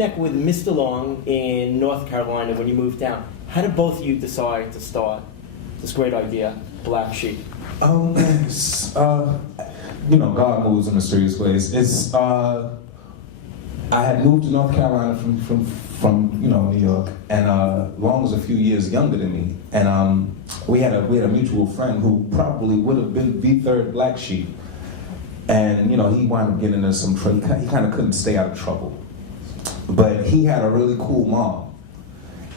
Connect with Mr. Long in North Carolina when you moved down. How did both of you decide to start this great idea, Black Sheep? God moves in mysterious ways. I had moved to North Carolina from New York, and Long was a few years younger than me, and we had a mutual friend who probably would have been the third Black Sheep, and he wound up getting into some trouble. He kind of couldn't stay out of trouble, but he had a really cool mom.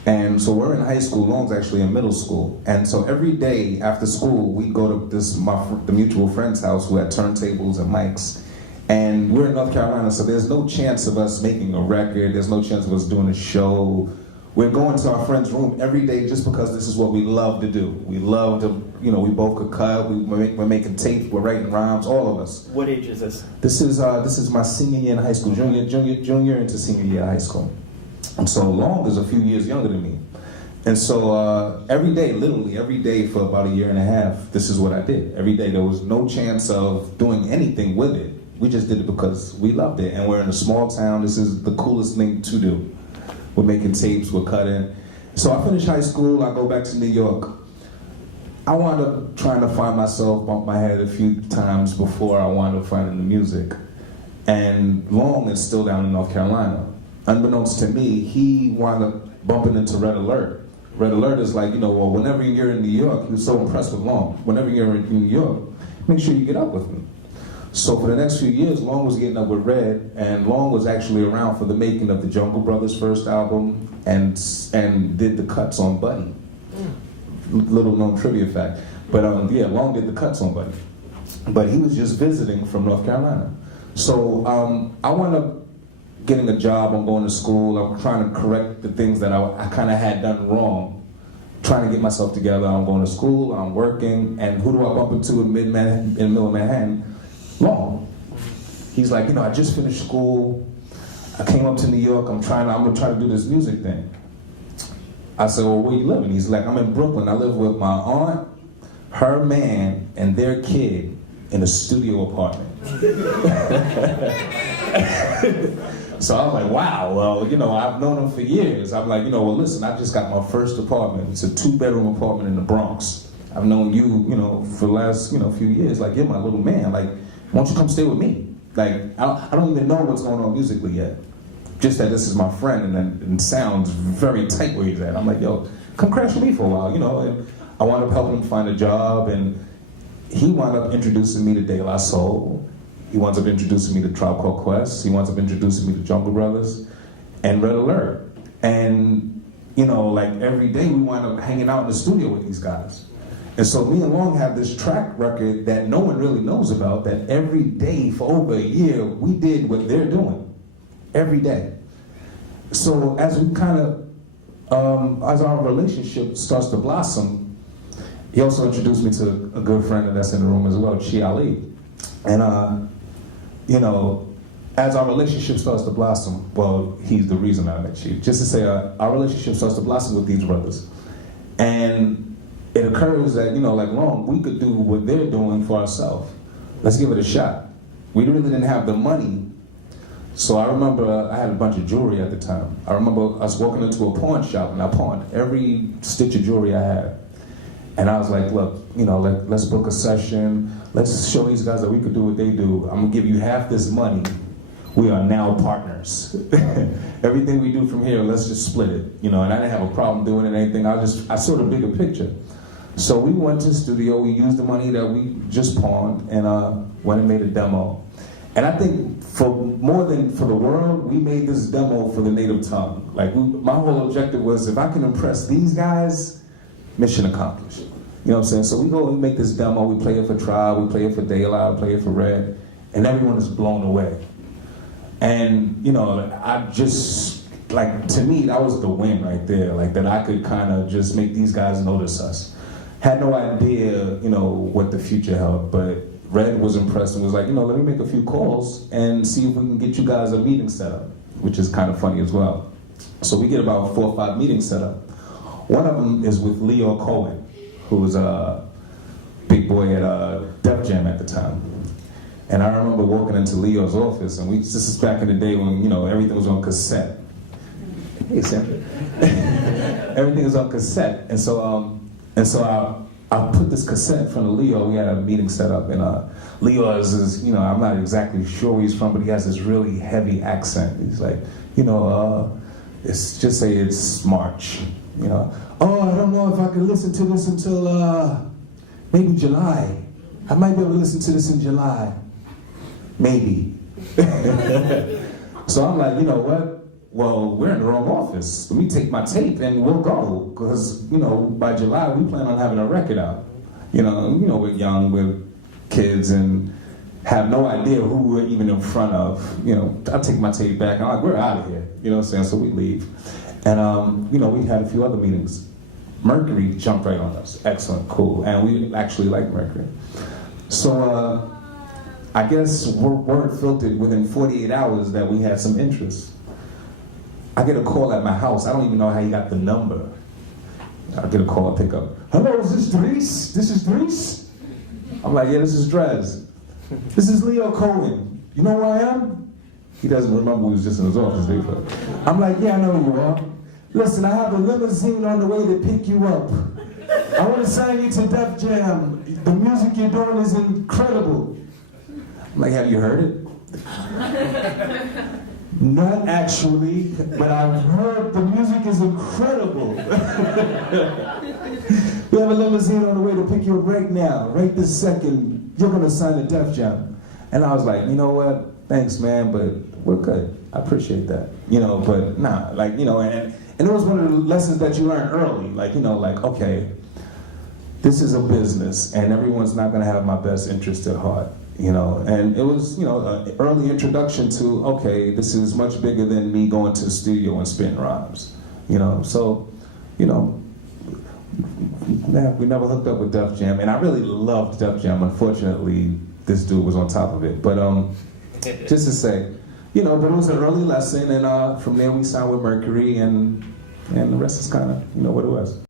And so we're in high school, Long's actually in middle school. And so every day after school, we go to the mutual friend's house who had turntables and mics. And we're in North Carolina, so there's no chance of us making a record. There's no chance of us doing a show. We're going to our friend's room every day just because this is what we love to do. We love to, we both could cut, we're making tapes, we're writing rhymes, all of us. What age is this? This is my senior year in high school, junior into senior year of high school. And so Long is a few years younger than me. And so every day, literally every day for about a year and a half, this is what I did. Every day, there was no chance of doing anything with it. We just did it because we loved it. And we're in a small town. This is the coolest thing to do. We're making tapes, we're cutting. So I finished high school, I go back to New York. I wound up trying to find myself, bump my head a few times before I wound up finding the music. And Long is still down in North Carolina. Unbeknownst to me, he wound up bumping into Red Alert. Red Alert is like, whenever you're in New York, he was so impressed with Long. Whenever you're in New York, make sure you get up with me. So for the next few years, Long was getting up with Red, and Long was actually around for the making of the Jungle Brothers' first album, and did the cuts on Buddy. Little known trivia fact. But Long did the cuts on Buddy. But he was just visiting from North Carolina. So I wound up getting a job, I'm going to school, I'm trying to correct the things that I kind of had done wrong, trying to get myself together. I'm going to school, I'm working, and who do I bump into in middle of Manhattan? Long. He's like, I just finished school, I came up to New York, I'm gonna try to do this music thing. I said, well, where you living? He's like, I'm in Brooklyn, I live with my aunt, her man, and their kid in a studio apartment. So I'm like, wow, well, I've known him for years. I'm like, well, listen, I just got my first apartment. It's a 2-bedroom apartment in the Bronx. I've known you, for the last, few years. Like, you're my little man. Like, why don't you come stay with me? Like, I don't even know what's going on musically yet. Just that this is my friend, and sounds very tight where he's at. I'm like, yo, come crash with me for a while, And I wound up helping him find a job, and he wound up introducing me to De La Soul. He winds up introducing me to Tribe Called Quest. He winds up introducing me to Jungle Brothers and Red Alert. And, like every day we wind up hanging out in the studio with these guys. And so me and Long have this track record that no one really knows about, that every day for over a year, we did what they're doing. Every day. So as we kind of, as our relationship starts to blossom, he also introduced me to a good friend that's in the room as well, Chi Ali. And, as our relationship starts to blossom, well, he's the reason I met you. Just to say, our relationship starts to blossom with these brothers. And it occurs that, like Long, we could do what they're doing for ourselves. Let's give it a shot. We really didn't have the money. So I remember I had a bunch of jewelry at the time. I remember us walking into a pawn shop, and I pawned every stitch of jewelry I had. And I was like, look, let's book a session. Let's show these guys that we could do what they do. I'm gonna give you half this money. We are now partners. Everything we do from here, let's just split it. And I didn't have a problem doing it, anything. I saw the bigger picture. So we went to the studio, we used the money that we just pawned, and went and made a demo. And I think for more than for the world, we made this demo for the native tongue. Like, my whole objective was, if I can impress these guys, mission accomplished. You know what I'm saying? So we go and make this demo, we play it for Tribe, we play it for De La, we play it for Red, and everyone is blown away. And, I just, like, to me, that was the win right there, like, that I could kind of just make these guys notice us. Had no idea, what the future held, but Red was impressed and was like, let me make a few calls and see if we can get you guys a meeting set up, which is kind of funny as well. So we get about 4 or 5 meetings set up. One of them is with Leo Cohen, who was a big boy at Def Jam at the time. And I remember walking into Leo's office, and this is back in the day when, everything was on cassette. Hey, Sandra. Everything is on cassette, and so I put this cassette in front of Leo. We had a meeting set up, and Leo is, you know, I'm not exactly sure where he's from, but he has this really heavy accent. He's like, you know, it's just say it's March, you know. Oh, I don't know if I can listen to this until maybe July. I might be able to listen to this in July, maybe. So I'm like, you know what? Well, we're in the wrong office. Let me take my tape and we'll go. Because, you know, by July, we plan on having a record out. You know, we're young, we're kids, and have no idea who we're even in front of. You know, I take my tape back, and I'm like, we're out of here. You know what I'm saying? So we leave. And, you know, we had a few other meetings. Mercury jumped right on us. Excellent, cool. And we actually like Mercury. So, I guess word filtered within 48 hours that we had some interest. I get a call at my house. I don't even know how he got the number. I get a call, I pick up. Hello, is this Dres? This is Dres? I'm like, yeah, this is Dres. This is Leo Cohen. You know who I am? He doesn't remember, he was just in his office. I'm like, yeah, I know who you are. Listen, I have a limousine on the way to pick you up. I want to sign you to Def Jam. The music you're doing is incredible. I'm like, have you heard it? Not actually, but I've heard the music is incredible. We have a limousine on the way to pick you up right now, right this second. You're gonna sign a Def Jam. And I was like, you know what? Thanks, man, but we're good. I appreciate that. You know, but nah, like, you know, and it was one of the lessons that you learn early. Like, you know, like, okay, this is a business, and everyone's not gonna have my best interest at heart. You know, and it was, you know, an early introduction to, okay, this is much bigger than me going to the studio and spitting rhymes. You know, so, you know, we never hooked up with Def Jam, and I really loved Def Jam. Unfortunately, this dude was on top of it. But just to say, you know, but it was an early lesson, and from there we signed with Mercury, and the rest is kind of, you know, what it was.